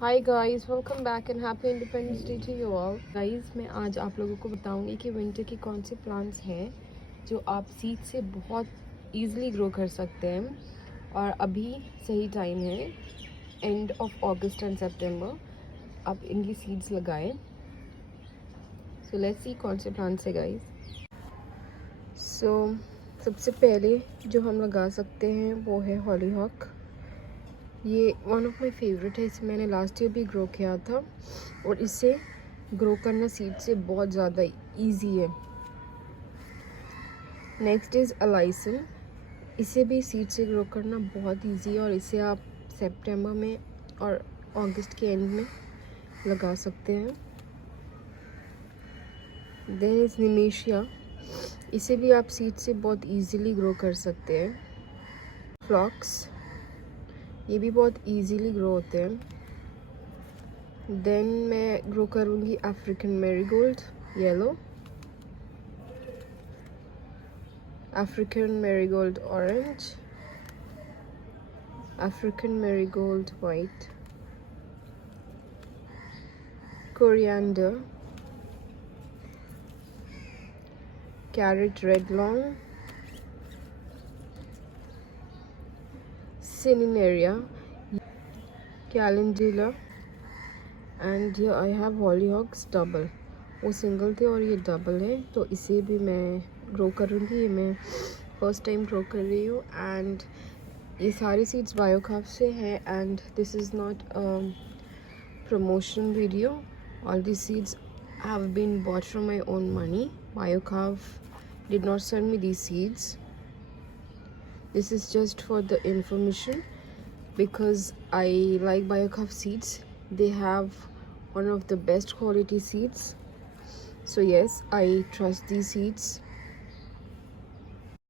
Hi guys, welcome back and happy Independence Day to you all. Guys, मैं आज आप लोगों को बताऊंगी कि विंटर के कौन से प्लांट्स हैं जो आप सीड से बहुत इजीली ग्रो कर सकते हैं। और अभी सही टाइम है, एंड ऑफ अगस्त एंड सितंबर, आप इनकी सीड्स लगाएं। सो लेट्स सी कौन से प्लांट्स है गाइस। सो सबसे पहले जो हम लगा सकते हैं वो है हॉलीहॉक। ये वन ऑफ माई फेवरेट है। इसे मैंने लास्ट ईयर भी ग्रो किया था और इसे ग्रो करना सीड से बहुत ज़्यादा इजी है। Next is alyssum. इसे भी सीड से ग्रो करना बहुत इजी है और इसे आप सितंबर में और अगस्त के एंड में लगा सकते हैं। Then is nemesia. इसे भी आप सीड से बहुत इजीली ग्रो कर सकते हैं। फ्लॉक्स, ये भी बहुत इजीली ग्रो होते हैं। देन मैं ग्रो करूँगी African marigold yellow, African marigold orange, African marigold white, coriander, carrot red long, cineraria, calendula, and here I have hollyhocks double. वो सिंगल थे और ये डबल है, तो इसे भी मैं ग्रो करूँगी। ये मैं फर्स्ट टाइम ग्रो कर रही हूँ एंड ये सारी सीड्स बायोकाफ से है and this is not promotion video. All these seeds have been bought from my own money. Biocaf did not send me these seeds. This is just for the information because I like Biocaf seeds. They have one of the best quality seeds. So yes, I trust these seeds.